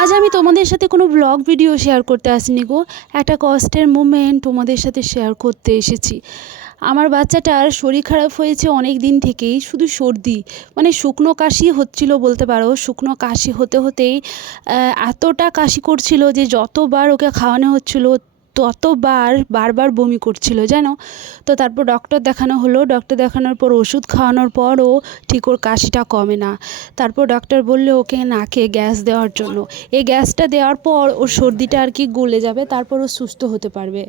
আজ আমি তোমাদের সাথে কোনো ব্লগ ভিডিও শেয়ার করতে আসিনি গো, একটা কষ্টের মোমেন্ট তোমাদের সাথে শেয়ার করতে এসেছি। আমার বাচ্চাটার শরীর খারাপ হয়েছে অনেক দিন থেকেই, শুধু সর্দি মানে শুকনো কাশি হচ্ছিল বলতে পারো। শুকনো কাশি হতে হতেই এতটা কাশি করছিল যে যতবার ওকে খাওয়ানো হচ্ছিল ততবার বারবার বমি করছিল জানো। তো তারপর ডক্টর দেখানো হলো, ডক্টর দেখানোর পর ওষুধ খাওয়ানোর পরও ঠিক ওর কাশিটা কমে না। তারপর ডক্টর বললো ওকে নাকে গ্যাস দেওয়ার জন্য। এই গ্যাসটা দেওয়ার পর ওর সর্দিটা আর কি গলে যাবে, তারপর ও সুস্থ হতে পারবে।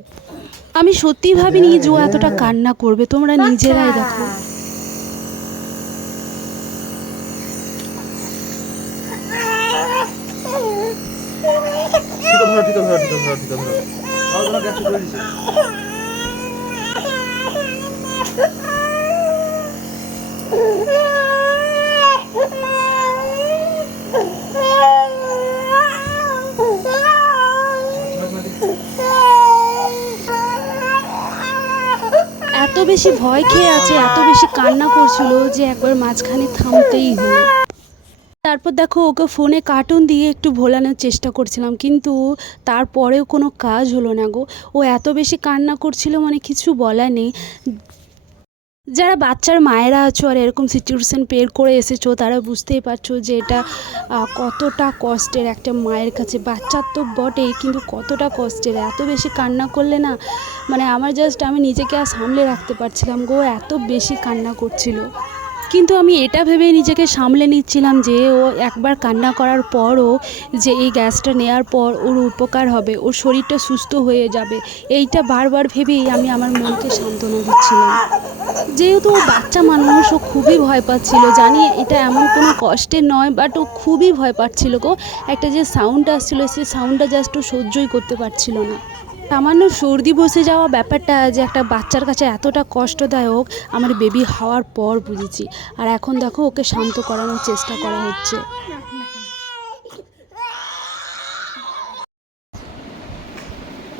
আমি সত্যি ভাবিনি যে ও এতটা কান্না করবে, তোমরা নিজেরাই দেখো। এত বেশি ভয় খেয়ে আছে, এত বেশি কান্না করছিল যে একবার মাঝখানে থামতেই হলো। তারপর দেখো ওকে ফোনে কার্টুন দিয়ে একটু ভোলানোর চেষ্টা করছিলাম, কিন্তু তারপরেও কোনো কাজ হলো না গো। ও এত বেশি কান্না করছিল মানে কিছু বলার নেই। যারা বাচ্চার মায়েরা আছো আর এরকম সিচুয়েশান পের করে এসেছো তারা বুঝতেই পারছো যে এটা কতটা কষ্টের একটা মায়ের কাছে। বাচ্চার তো বটেই, কিন্তু কতটা কষ্টের। এত বেশি কান্না করলে না মানে আমি নিজেকে আর সামলে রাখতে পারছিলাম গো, এত বেশি কান্না করছিল। কিন্তু আমি এটা ভেবে নিজেকে সামলে নিচ্ছিলাম যে ও একবার কান্না করার পরও যে এই গ্যাসটা নেওয়ার পর ওর উপকার হবে, ওর শরীরটা সুস্থ হয়ে যাবে, এইটা বারবার ভেবেই আমি আমার মনকে সান্ত্বনা দিচ্ছিলাম। যেহেতু ও বাচ্চা মানুষ, ও খুবই ভয় পাচ্ছিল। জানি এটা এমন কোনো কষ্টের নয়, বাট ও খুবই ভয় পাচ্ছিল গো। একটা যে সাউন্ড আসছিলো সেই সাউন্ডটা জাস্ট ও সহ্যই করতে পারছিল না। সামান্য সর্দি বসে যাওয়া ব্যাপারটা যে একটা বাচ্চার কাছে এতটা কষ্টদায়ক আমার বেবি হওয়ার পর বুঝেছি। আর এখন দেখো ওকে শান্ত করানোর চেষ্টা করা হচ্ছে।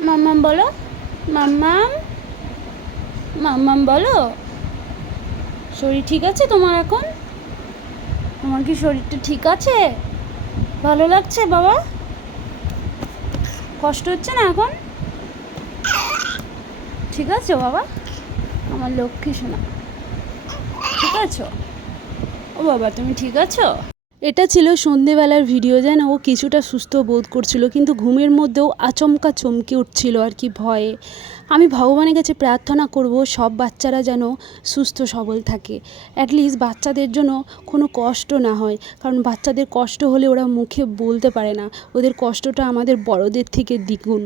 মাম্মাম বলো, মাম্মাম মাম্মাম বলো। শরীর ঠিক আছে তোমার এখন? তোমার কি শরীরটা ঠিক আছে? ভালো লাগছে বাবা? কষ্ট হচ্ছে না এখন? ঠিক আছে বাবা, আমার লক্ষ্মী সোনা, ঠিক আছো? ও বাবা তুমি ঠিক আছো? এটা ছিল সন্ধেবেলার ভিডিও। যেন ও কিছুটা সুস্থ বোধ করছিল, কিন্তু ঘুমের মধ্যেও আচমকা চমকে উঠছিল আর কি ভয়ে। আমি ভগবানের কাছে প্রার্থনা করব সব বাচ্চারা যেন সুস্থ সবল থাকে, অ্যাটলিস্ট বাচ্চাদের জন্য কোনো কষ্ট না হয়। কারণ বাচ্চাদের কষ্ট হলে ওরা মুখে বলতে পারে না, ওদের কষ্টটা আমাদের বড়দের থেকে দ্বিগুণ।